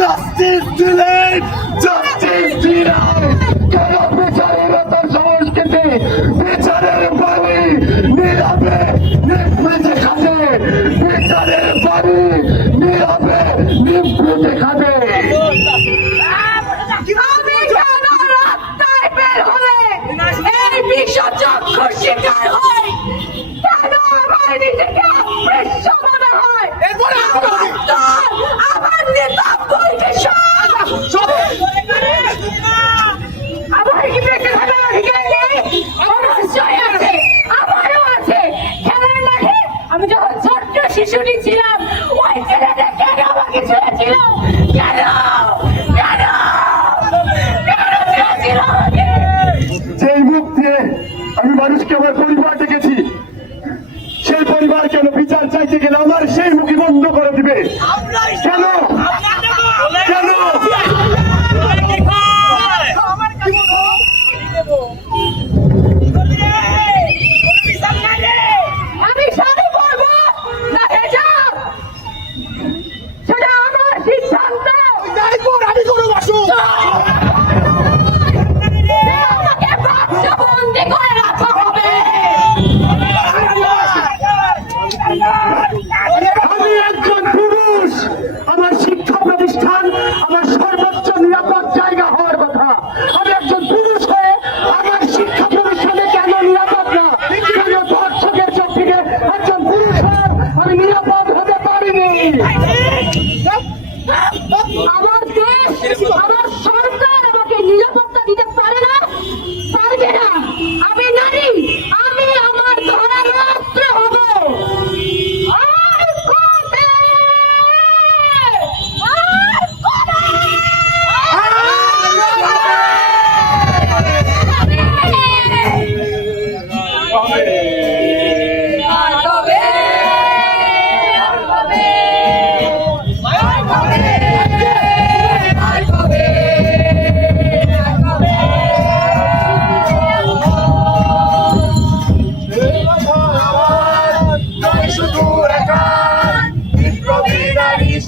Justice delayed! Justice denied! কেন বিচারের তার সংস্কৃতি বিচারের বাণী নীরবে নিভৃতে খাবে বিচারের বাণী নীরবে নিভৃতে খাবে শিকার হয় কেন আমার নিজেকে অপৃশ্য মনে হয় আমার নেতা আমার কি বেঁচে থাকার অধিকার নেই? অবশ্যই আছে, আমারও আছে। খেলার মাঠে আমি যখন ছোট্ট শিশুটি ছিলাম ওই ছেলেটা কেন আমাকে ছেড়েছিল? কেন কেন কেন ছেড়েছিল আমাকে? যেই মুখ দিয়ে আমি মানুষকে আমার পরিবার দেখেছি সেই পরিবার কেন বিচার চাইতে গেলে আমার সেই মুখী বন্ধ করে দিবে? কেন কেন আমি শাড়ি পরবো না হেজাব সেটা আমার সিদ্ধান্ত। আমি কোনো বাসু আমাকে বাক্সবন্দি করে রাখা হবে। আমি একজন পুরুষ, আমার শিক্ষা প্রতিষ্ঠান আমার সর্বোচ্চ নিরাপদ জায়গা হওয়ার কথা। আমি একজন পুরুষ হয়ে আমার শিক্ষা প্রতিষ্ঠানে কেন নিরাপদ না? কেন দর্শকের চোখ থেকে একজন পুরুষ হয়ে আমি নিরাপদ হতে পারিনি? আমার দেশ আমার সরকার আমাকে নিরাপত্তা দিতে পারে না, পারবে না। আমি নারী, আমি আমার ধরার অস্ত্র হব।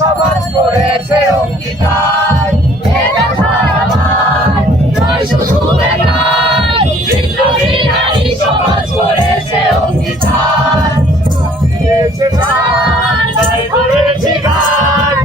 সমাজ করেছে অঙ্গীকার শুধু সমাজ করেছে অঙ্গীকার করেছে গান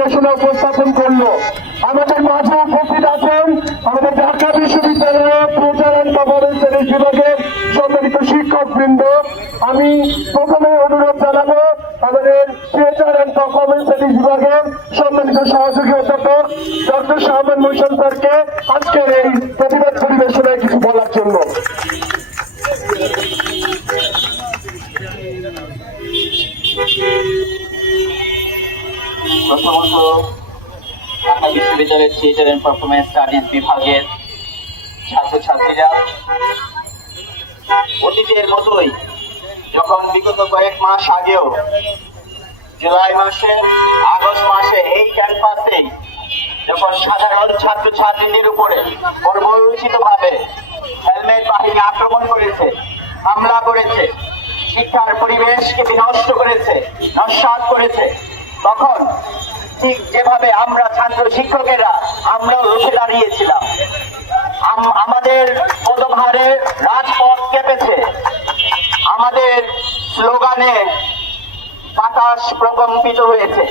পরিবেশনা উপস্থাপন করলো। আমাদের মাঝে উপস্থিত আছেন আমাদের ঢাকা বিশ্ববিদ্যালয়ের থিয়েটার অ্যান্ড পারফরমেন্স স্টাডিজ বিভাগের সম্মানিত শিক্ষকবৃন্দ। আমি প্রথমে অনুরোধ জানাবো আমাদের থিয়েটার অ্যান্ড পারফরমেন্স স্টাডিজ বিভাগের সম্মানিত সহযোগী অধ্যাপক ডক্টর শাহমান মোহসেন স্যারকে আজকের এই প্রতিবাদ পরিবেশনায় কিছু বলার জন্য। প্রথমত ঢাকা বিশ্ববিদ্যালয়ের থিয়েটার অ্যান্ড পারফরমেন্স স্টাডিজ বিভাগের ছাত্রছাত্রীরা অতীতের মতোই যখন বিগত কয়েক মাস আগেও জুলাই মাসে আগস্ট মাসে এই ক্যাম্পাসে যখন সাধারণ ছাত্রছাত্রীদের উপরে বর্বরোচিত ভাবে হেলমেট বাহিনী আক্রমণ করেছে, হামলা করেছে, শিক্ষার পরিবেশকে বিনষ্ট করেছে, নস্যাৎ করেছে, তখন ঠিক যেভাবে আমরা ছাত্র শিক্ষকেরা আমরাও রুখে দাঁড়িয়েছিলাম। আমাদের পদভারে রাজপথ কেঁপেছে, আমাদের স্লোগানে বাতাস প্রকম্পিত হয়েছে।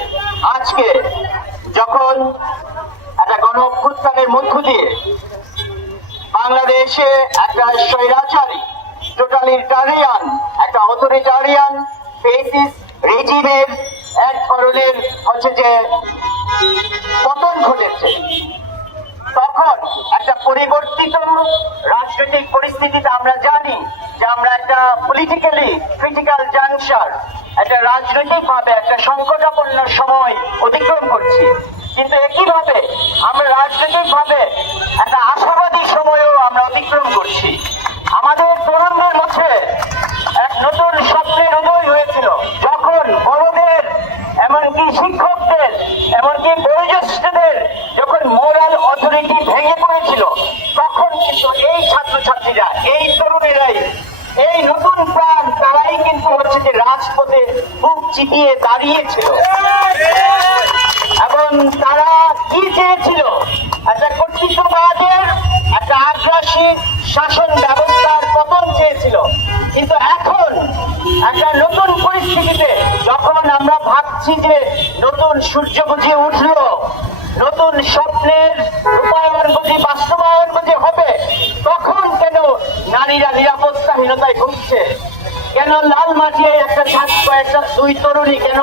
আজকে যখন একটা গণ অভ্যুত্থানের মধ্য দিয়ে বাংলাদেশে একটা স্বৈরাচারী টোটালিটারিয়ান একটা অথরিটারিয়ান ফেসিস্ট রেজিমের এক ধরনের হচ্ছে যে পতন ঘটেছে, তখন একটা পরিবর্তিত রাজনৈতিক পরিস্থিতিতে আমরা জানি যে আমরা একটা পলিটিক্যালি ক্রিটিক্যাল জাংশন, একটা রাজনৈতিক ভাবে একটা সংকটাপন্ন সময় অতিক্রম করছি। কিন্তু একইভাবে আমরা রাজনৈতিক ভাবে একটা আশাবাদী সময়ও আমরা অতিক্রম করছি। আমাদের তরুণদের মধ্যে এক নতুন স্বপ্নের উদয় হয়েছিল, যখন বড়দের এমনকি শিক্ষকদের এমনকি বয়োজ্যেষ্ঠদের যখন মোরাল অথরিটি ভেঙে পড়েছিল, তখন কিন্তু এই ছাত্রছাত্রীরা, এই তরুণেরাই, এই নতুন প্রাণ, তারাই কিন্তু হচ্ছে যে রাজপথে বুক চিপিয়ে দাঁড়িয়েছিল। এবং তারা কি চেয়েছিল? একটা কর্তৃত্ববাদের একটা আগ্রাসী শাসন ব্যবস্থার পতন চেয়েছিল। কিন্তু এখন একটা নতুন পরিস্থিতিতে যখন আমরা ভাবছি যে নতুন সূর্য বুঝে উঠলো, নতুন স্বপ্নের রূপায়ণ বুঝি বাস্তবায়ন বুঝি হবে, তখন কেন নারীরা নিরাপত্তাহীনতায় ভুগছে? কেন লালমাটিয়ায় একটা ছাত্র, একটা দুই তরুণী কেন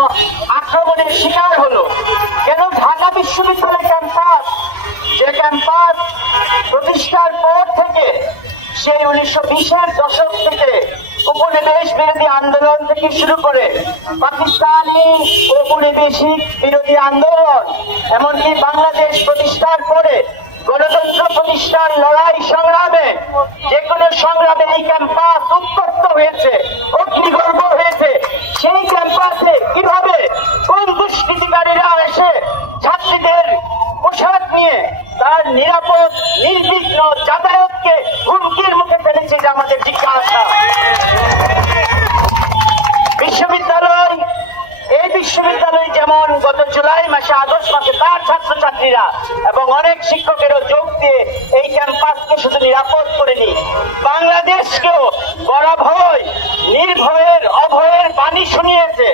আক্রমণের শিকার হলো? কেন ঢাকা বিশ্ববিদ্যালয় ক্যাম্পাস, যে ক্যাম্পাস প্রতিষ্ঠার পর থেকে সেই 1920-এর দশক থেকে উপনিবেশ বিরোধী আন্দোলন থেকে শুরু করে পাকিস্তানি উপনিবেশিক বিরোধী আন্দোলন, এমনকি বাংলাদেশ প্রতিষ্ঠার পরে গণতন্ত্র প্রতিষ্ঠার লড়াই সংগ্রামে, যে কোনো সংগ্রামে এই ক্যাম্পাস উত্তপ্ত হয়েছে, অগ্নিগর্ভ হয়েছে। সেই ক্যাম্পাসে কিভাবে কোন দুষ্কৃতিকারীরা এসে ছাত্রীদের পোশাক নিয়ে তার নিরাপদ নির্বিঘ্ন যাতায়াতকে হুমকির মুখে ফেলেছে, যে আমাদের জিজ্ঞাসা। এই বিশ্ববিদ্যালয় যেমন গত জুলাই মাসে আগস্ট মাসে তার ছাত্রছাত্রীরা এবং অনেক শিক্ষকেরও যোগ দিয়ে এই ক্যাম্পাসকে শুধু নিরাপদ করেনি, বাংলাদেশকেও বরাভয় নির্ভয়ের অভয়ের বাণী শুনিয়েছে।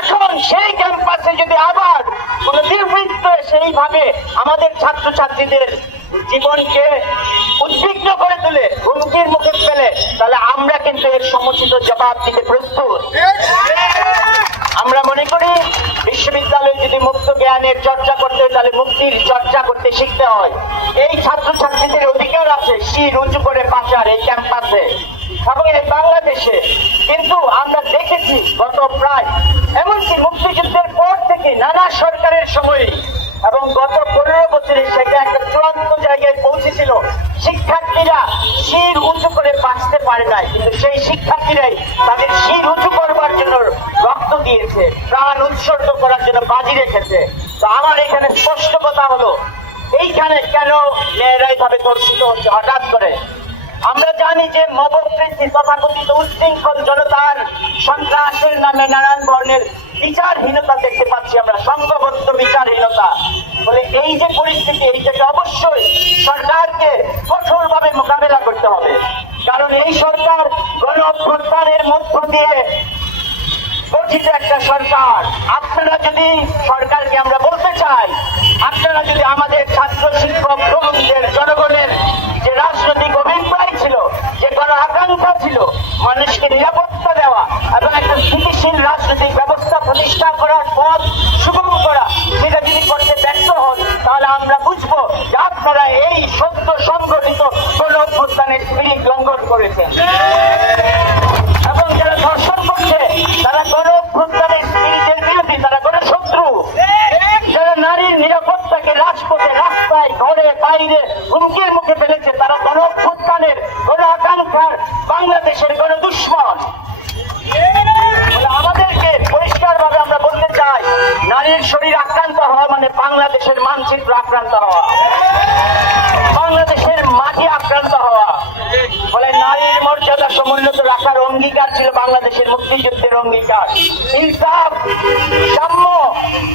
এখন সেই ক্যাম্পাসে যদি আবার কোন দুর্বৃত্ত সেইভাবে আমাদের ছাত্রছাত্রীদের জীবনকে উদ্বিগ্ন করে তুলে হুমকির মুখে ফেলে, তাহলে আমরা কিন্তু এর সমুচিত জবাব দিতে প্রস্তুত। আমরা মনে করি বিশ্ববিদ্যালয়ে যদি মুক্ত জ্ঞানের চর্চা করতে হয়, তাহলে মুক্তির চর্চা করতে শিখতে হয়। এই ছাত্রছাত্রীদের অধিকার আছে শির উঁচু করে বাঁচার এই ক্যাম্পাসে এবং এই বাংলাদেশে। কিন্তু আমরা দেখেছি গত প্রায় এমনকি মুক্তিযুদ্ধের পর থেকে নানা সরকারের সময়ে এবং গত 15 বছরে সেটা একটা চূড়ান্ত জায়গায় পৌঁছেছিল, শিক্ষার্থীরা শির উঁচু করে বাঁচতে পারে নাই, কিন্তু সেই শিক্ষার্থীরাই তাদের শির উঁচু করবার জন্য রক্ত দিয়েছে, প্রাণ উৎসর্গ করার জন্য বাজি রেখেছে। তো আমার এখানে স্পষ্ট কথা হলো, এইখানে কেন মেয়েরাই ভাবে ধর্ষিত হচ্ছে হঠাৎ করে? আমরা জানি যে মবকৃতি তথাকথিত উচ্ছৃঙ্খল জনতার সন্ত্রাসের নামে নানান ধরনের বিচারহীনতা দেখতে পাচ্ছি আমরা, সংঘবদ্ধ বিচারহীনতা। বলে এই যে পরিস্থিতি, এইটাকে অবশ্যই সরকারকে কঠোরভাবে মোকাবেলা করতে হবে। কারণ এই সরকার গণ অভ্যুত্থানের মধ্য দিয়ে গঠিত একটা সরকার। আপনারা যদি সরকারকে আমরা বলতে চাই, আপনারা যদি আমাদের ছাত্র শিক্ষক তরুণদের জনগণের যে রাজনৈতিক অভিপ্রায় ছিল, যে গণ আকাঙ্ক্ষা ছিল মানুষকে নিরাপত্তা দেওয়া এবং একটা স্থিতিশীল রাজনৈতিক ব্যবস্থা প্রতিষ্ঠা করার পথ সুগম করা, সেটা যদি করতে ব্যর্থ হন, তাহলে আমরা বুঝবো যে আপনারা এই সদ্য সংগঠিত গণ অভ্যুত্থানের স্পিরিট লঙ্ঘন করেছেন। এবং যারা ধর্ষণ করছে তারা গণ অভ্যুত্থানের স্পিরিটের বিরোধী, তারা গণশত্রু। যারা নারীর নিরাপত্তাকে রাজপথে, রাস্তায়, ঘরে, বাইরে হুমকির মুখে ফেলেছে, তারা গণ অভ্যুত্থানের, গণ আকাঙ্ক্ষার, বাংলাদেশের গণ দুশ্মন। আমাদেরকে পরিষ্কার ভাবে আমরা বলতে চাই, নারীর শরীর আক্রান্ত হওয়া মানে বাংলাদেশের মানচিত্র আক্রান্ত হওয়া, বাংলাদেশের মাটি আক্রান্ত হওয়া। বলে নারীর মর্যাদা সমুন্নত রাখার অঙ্গীকার ছিল বাংলাদেশের মুক্তিযুদ্ধের অঙ্গীকার। ইনসাফ, সাম্য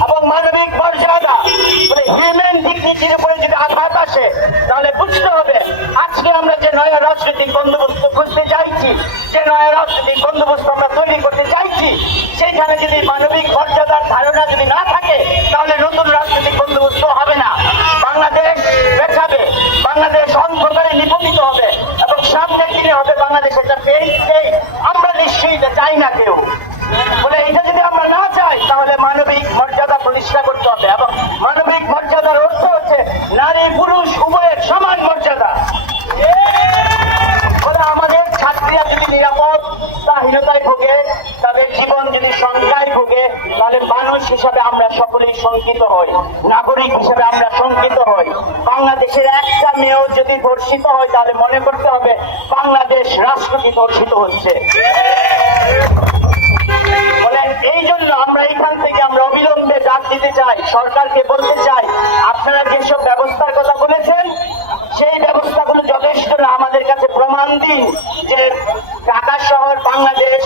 এবং মানবিক মর্যাদা, বলে হিউম্যান ডিগনিটির উপরে যদি আঘাত আসে, তাহলে বুঝতে হবে আজকে আমরা যে নয়া রাজনৈতিক বন্দোবস্ত খুঁজতে চাইছি, যে নয়া রাজনৈতিক বন্দোবস্ত আমরা তৈরি করতে চাইছি, সেখানে যদি মানবিক মর্যাদার ধারণা যদি না থাকে, তাহলে নতুন রাজনৈতিক বন্দোবস্ত হবে না। বাংলাদেশ বেঁচাবে, বাংলাদেশ অন্ধকারে নিপতিত হবে এবং সামনের দিনে হবে বাংলাদেশ একটা ফেক স্টেট। আমরা নিশ্চয়ই এটা চাই না কেউ। বলে এটা যদি আমরা না চাই, তাহলে মানবিক মর্যাদা প্রতিষ্ঠা করতে হবে এবং মানবিক মর্যাদার অর্থ হচ্ছে নারী পুরুষ উভয়ের সমান মর্যাদা। বলে আমাদের ছাত্রীরা যদি নিরাপত্তাহীনতায় ভোগে, তাদের জীবন যদি সংখ্যায় ভোগে, তাহলে মানুষ হিসাবে আমরা সকলেই শঙ্কিত হই, নাগরিক হিসাবে আমরা শঙ্কিত হই। বাংলাদেশের একটা মেয়েও যদি ধর্ষিত হয়, তাহলে মনে করতে হবে বাংলাদেশ রাষ্ট্রটি ধর্ষিত হচ্ছে। বলে এই জন্য আমরা এখান থেকে আমরা অবিলম্বে ডাক দিতে চাই, সরকারকে বলতে চাই, আপনারা যেসব ব্যবস্থার কথা বলেছেন, সেই ব্যবস্থাগুলো যথেষ্ট না। আমাদের কাছে প্রমাণ দিন যে ঢাকা শহর বাংলাদেশ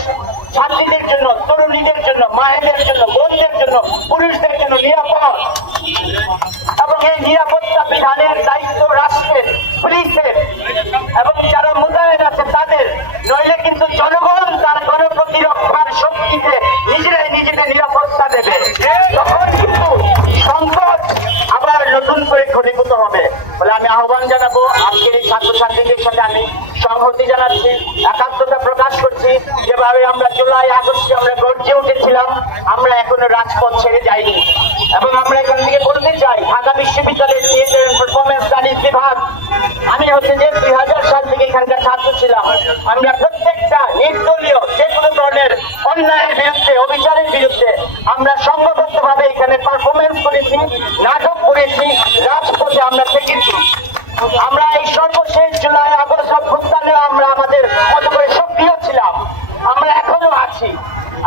ছাত্রীদের জন্য, তরুণীদের জন্য, মায়েদের জন্য, বোনদের জন্য, পুরুষদের জন্য নিরাপদ। এবং এই নিরাপত্তা বিধানের দায়িত্ব রাষ্ট্রের, পুলিশের এবং যারা মোতায়েন আছে তাদের। নইলে কিন্তু জনগণ তার গণপ্রতিরক্ষার শক্তিতে নিজেরাই নিজেদের নিরাপত্তা দেবে। তখন কিন্তু সংকট আবার নতুন করে ঘনীভূত হবে। বলে আমি আহ্বান জানাবো, আজকের এই ছাত্রছাত্রীদের সাথে আমি সংহতি জানাচ্ছি, একাত্মতা প্রকাশ করছি। যেভাবে আমরা জুলাই আগস্টে আমরা গর্জে উঠেছিলাম, আমরা এখনো রাজপথ ছেড়ে যাইনি। এবং আমরা এখান থেকে বলতে চাই, ঢাকা বিশ্ববিদ্যালয়ের থিয়েটার এন্ড পারফরমেন্স স্টাডিজ বিভাগ, আমি হচ্ছে যে 2000 সাল থেকে এখানকার ছাত্র ছিলাম। আমরা প্রত্যেকটা নির্দলীয় যে কোনো ধরনের অন্যায়ের বিরুদ্ধে, অবিচারের বিরুদ্ধে আমরা সংঘবদ্ধভাবে এখানে পারফরমেন্স করেছি, নাটক করেছি, রাজপথে আমরা থেকেছি। আমরা এই সর্বশেষ জুলাই আগস্ট অভ্যুত্থানে আমরা আমাদের মতো করে সক্রিয় ছিলাম, আমরা এখনো আছি।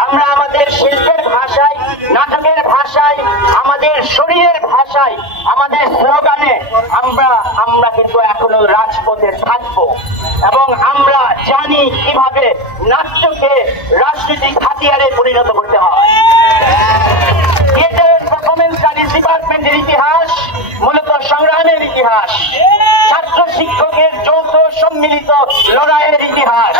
আমরা আমাদের শিল্পের ভাষায়, নাটকের ভাষায়, আমাদের শরীরের ভাষায়, আমাদের স্লোগানে আমরা কিন্তু এখনো রাজপথে থাকবো। এবং আমরা জানি কিভাবে নাট্যকে রাজনৈতিক হাতিয়ারে পরিণত করতে হয়। থিয়েটার পারফরমেন্স স্টাডিজ ডিপার্টমেন্টের ইতিহাস মূলত সংগ্রামের ইতিহাস, ছাত্র শিক্ষকের যৌথ সম্মিলিত লড়াইয়ের ইতিহাস।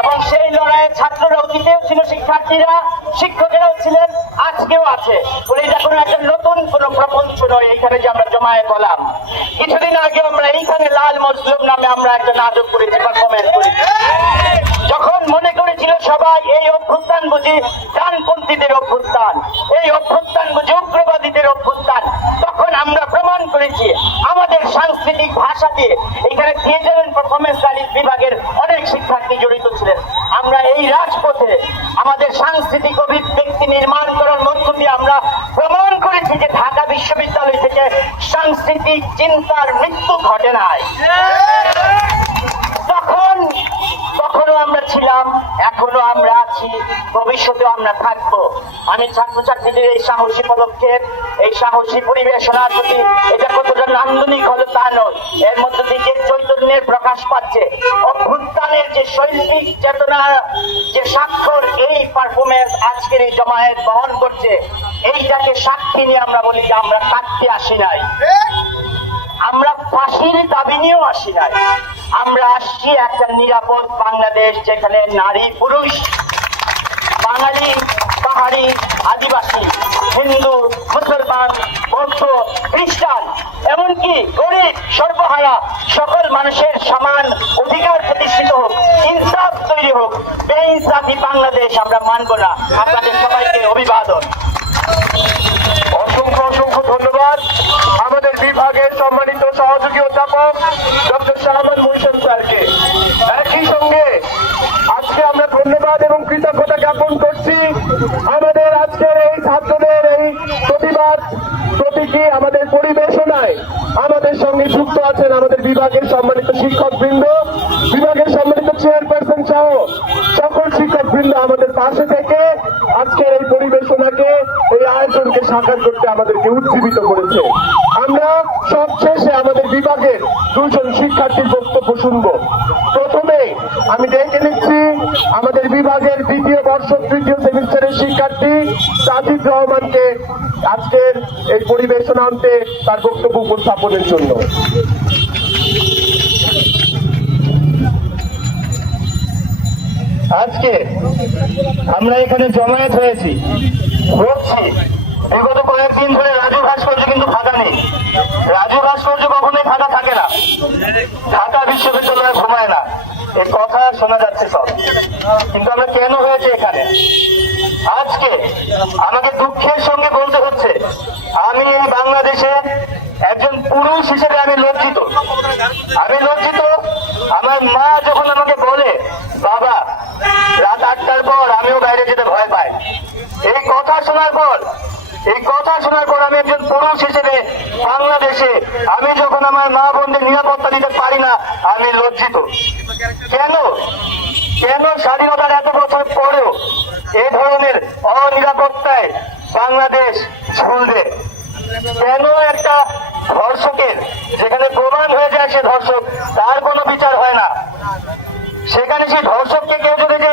এবং সেই লড়াইয়ে ছাত্ররা অতীতেও ছিল, শিক্ষার্থীরা, শিক্ষকেরাও ছিলেন, আজকেও আছে। বলে এটা কোনো একটা নতুন কোনো প্রপঞ্চ নয়। এইখানে যে আমরা জমায়েত হলাম, কিছুদিন আগে আমরা এইখানে লাল মজলুম নামে আমরা একটা নাটক করেছি, পারফরমেন্স করেছি। যখন মনে করেছিল সবাই এই অভ্যুত্থান বুঝি ডানপন্থীদের অভ্যুত্থান, এই অভ্যুত্থান বুঝি উগ্রবাদীদের অভ্যুত্থান, তখন আমরা প্রমাণ করেছি আমাদের সাংস্কৃতিক ভাষা দিয়ে। এখানে থিয়েটার এন্ড পারফরমেন্স স্টাডিজ বিভাগের অনেক শিক্ষার্থী জড়িত ছিলেন। আমরা এই রাজপথে আমাদের সাংস্কৃতিক অভিব্যক্তি নির্মাণ করার মধ্য দিয়ে আমরা প্রমাণ করেছি যে ঢাকা বিশ্ববিদ্যালয় থেকে সাংস্কৃতিক চিন্তার মৃত্যু ঘটে নাই। তখনও আমরা ছিলাম, এখনো আমরা আছি, ভবিষ্যতেও আমরা থাকবো। আমি ছাত্রছাত্রীদের এই সাহসী পদক্ষেপ, এই সাহসী পরিবেশনার প্রতি এটা কতটা নান্দনিক হলো তা নয়, এর মধ্যে দিয়ে যে চৈতন্যের প্রকাশ পাচ্ছে, অভ্যুত্থানের যে শৈল্পিক চেতনা, যে স্বাক্ষর এই পারফরমেন্স আজকের এই জমায়েত বহন করছে, এইটাকে সাক্ষী নিয়ে আমরা বলি যে আমরা থাকতে আসি নাই, আমরা ফাঁসির দাবি নিয়েও আসি নাই। আমরা আসছি একটা নিরাপদ বাংলাদেশ, যেখানে নারী পুরুষ, বাঙালি আদিবাসী, হিন্দু, মুসলমান, বৌদ্ধ, খ্রিস্টান, এমনকি গরিব সর্বহারা সকল মানুষের সমান অধিকার প্রতিষ্ঠিত হোক, ইনসাফ তৈরি হোক। বেইনসাফি বাংলাদেশ আমরা মানব না। আপনাদের সবাইকে অভিবাদন। অসংখ্য অসংখ্য ধন্যবাদ আমাদের বিভাগের সম্মানিত সহযোগী অধ্যাপক ডক্টর শাহবাজ মোহসেন স্যারকে। একই সঙ্গে আজকে আমরা ধন্যবাদ এবং কৃতজ্ঞতা জ্ঞাপন করছি আমাদের আজকের এই ছাত্রদের এই প্রতিবাদ প্রতীকী আমাদের পরিবেশনায় আমাদের সঙ্গে যুক্ত আছেন আমাদের বিভাগের সম্মানিত শিক্ষকবৃন্দ, বিভাগের সম্মানিত চেয়ারপারসন সহ সকল শিক্ষকবৃন্দ আমাদের পাশে থেকে আজকের এই পরিবেশনাকে, এই আয়োজনকে সাকার করতে আমাদেরকে উজ্জীবিত করেছে। আমরা সবশেষে আমাদের বিভাগের দুজন শিক্ষার্থীর বক্তব্য শুনব। প্রথমে আমি ডেকে নিচ্ছি আমাদের বিভাগের দ্বিতীয় বর্ষ তৃতীয় সেমিস্টারের শিক্ষার্থী সাজিদ রহমানকে আজকের এই পরিবেশনান্তে তার বক্তব্য উপস্থাপনের জন্য। আজকে আমরা এখানে জমায়েত হয়েছি, বলছি বিগত কয়েকদিন ধরে রাজু ভাস্কর্য কিন্তু ফাঁকা নেই। রাজু ভাস্কর্য কখনোই ফাঁকা থাকে না, ঢাকা বিশ্ববিদ্যালয়ে ঘুমায় না, এই কথা শোনা যাচ্ছে সব। কিন্তু আমরা কেন হয়েছে এখানে আজকে, আমাকে দুঃখের সঙ্গে বলতে হচ্ছে আমি এই বাংলাদেশে একজন পুরুষ হিসেবে আমি লজ্জিত। আমার মা যখন আমাকে বলে বাবা রাত 8টার পর আমিও বাইরে যেতে ভয় পাই, এই কথা শোনার পর আমি একজন পুরুষ হিসেবে বাংলাদেশে আমি যখন আমার মা বোনদের নিরাপত্তা দিতে পারি না, আমি লজ্জিত। কেন স্বাধীনতার এত বছর পরেও এই ধরনের অনিরাপত্তায় বাংলাদেশ ঝুলবে? কেন একটা ধর্ষকের যেখানে প্রমাণ হয়ে যায় সে ধর্ষক, তার কোনো বিচার হয় না? সেখানে সেই ধর্ষককে কেউ যদি যে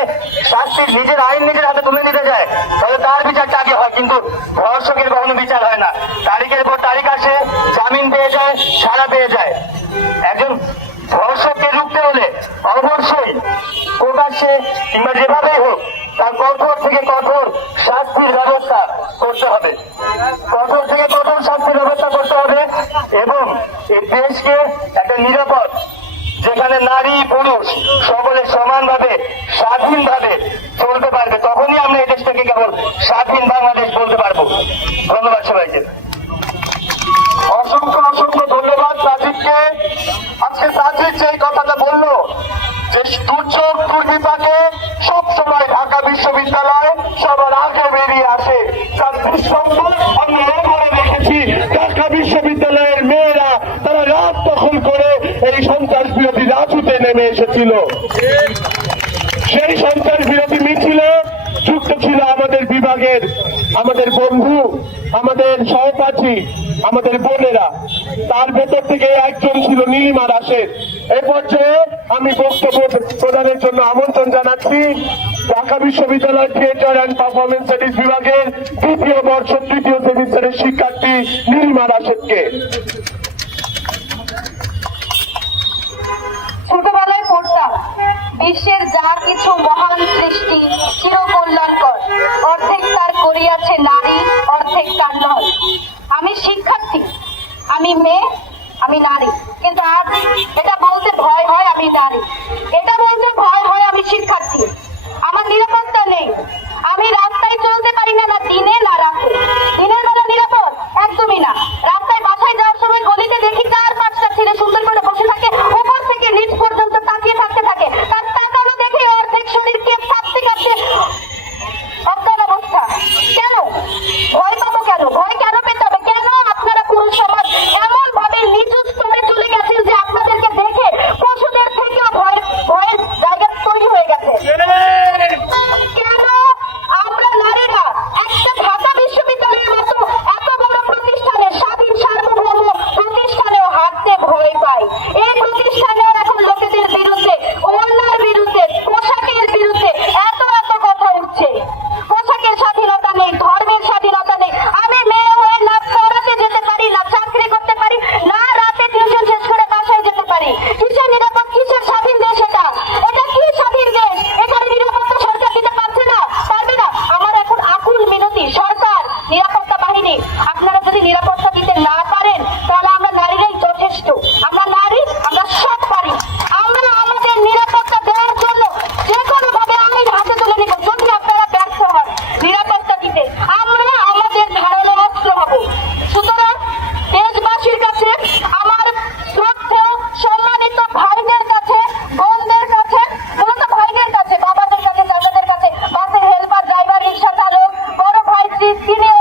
শাস্তির নিজের আইন নিজের হাতে তুলে নিতে যায় তাহলে তার বিচারটা আগে হয়, কিন্তু ধর্ষকের কখনো বিচার হয় না। তারিখের পর তারিখ আসে, জামিন পেয়ে যায়, ছাড়া পেয়ে যায়। একজন ধর্ষককে রুখতে হলে অবশ্যই প্রকাশ্যে কিংবা যেভাবেই হোক তার কঠোর থেকে কঠোর শাস্তির ব্যবস্থা করতে হবে, এবং এই দেশকে একটা নিরাপদ, যেখানে নারী পুরুষ সকলে সমানভাবে স্বাধীনভাবে চলতে পারবে, তখনই আমরা এই দেশটাকে কেবল স্বাধীন বাংলাদেশ বলতে পারবো। ধন্যবাদ সবাইকে। অসংখ্য অসংখ্য ধন্যবাদ সাজিদকে। আজকে সাজিদ যে কথাটা বললো যে দুর্যোগ দুর্বিপাকে সবসময় ঢাকা বিশ্ববিদ্যালয় সবার আগে বেরিয়ে আসে, তার দৃষ্টান্ত আমরা এবারে দেখেছি। ঢাকা বিশ্ববিদ্যালয়ের মেয়েরা তারা রাত দখল করে এই সন্ত্রাস বিরোধী রাজুতে নেমে এসেছিল। সেই সন্ত্রাস বিরোধী মিছিলে যুক্ত ছিল আমাদের বিভাগের আমাদের বন্ধু, আমাদের সহপাঠী, আমাদের বোনেরা। তার ভেতর থেকে একজন ছিল নীলিমা রাশেদ। এ পর্যায়ে আমি বক্তব্য প্রদানের জন্য আমন্ত্রণ জানাচ্ছি ঢাকা বিশ্ববিদ্যালয় থিয়েটার অ্যান্ড পারফরমেন্স স্টাডিজ বিভাগের দ্বিতীয় বর্ষ তৃতীয় সেমিস্টারের শিক্ষার্থী নীলিমা রাশেদকে। ছোটবেলায় পড়তাম বিশ্বের যা কিছু মহান সৃষ্টি চিরকল্যাণকর, অর্ধেক তার করিয়াছে নারী, অর্ধেক তার নয়। আমি শিক্ষার্থী, আমি মেয়ে, আমি নারী, কিন্তু আজ এটা বলতে ভয় হয় আমি নারী, এটা বলতে ভয় হয় আমি শিক্ষার্থী। আমার নিরাপত্তা নেই, আমি রাস্তায় চলতে পারি না, না দিনে না রাতে। দিনের বেলা নিরাপদ একদমই না। রাস্তায় বাসায় যাওয়ার সময় গলিতে দেখি 4-5টা ছেলে সুন্দর করে বসে থাকে, উপর থেকে নিচ পর্যন্ত তাকিয়ে থাকতে থাকে। তার তাকানো দেখে অর্ধেক শরীর কাঁপতে কাঁপতে অজ্ঞান অবস্থা। কেন ভয় পাবো? কেন ভয় কেন পেতে হবে? কেন আপনারা পুরুষ সমাজ এমন ভাবে নিচু স্তরে চলে তিনি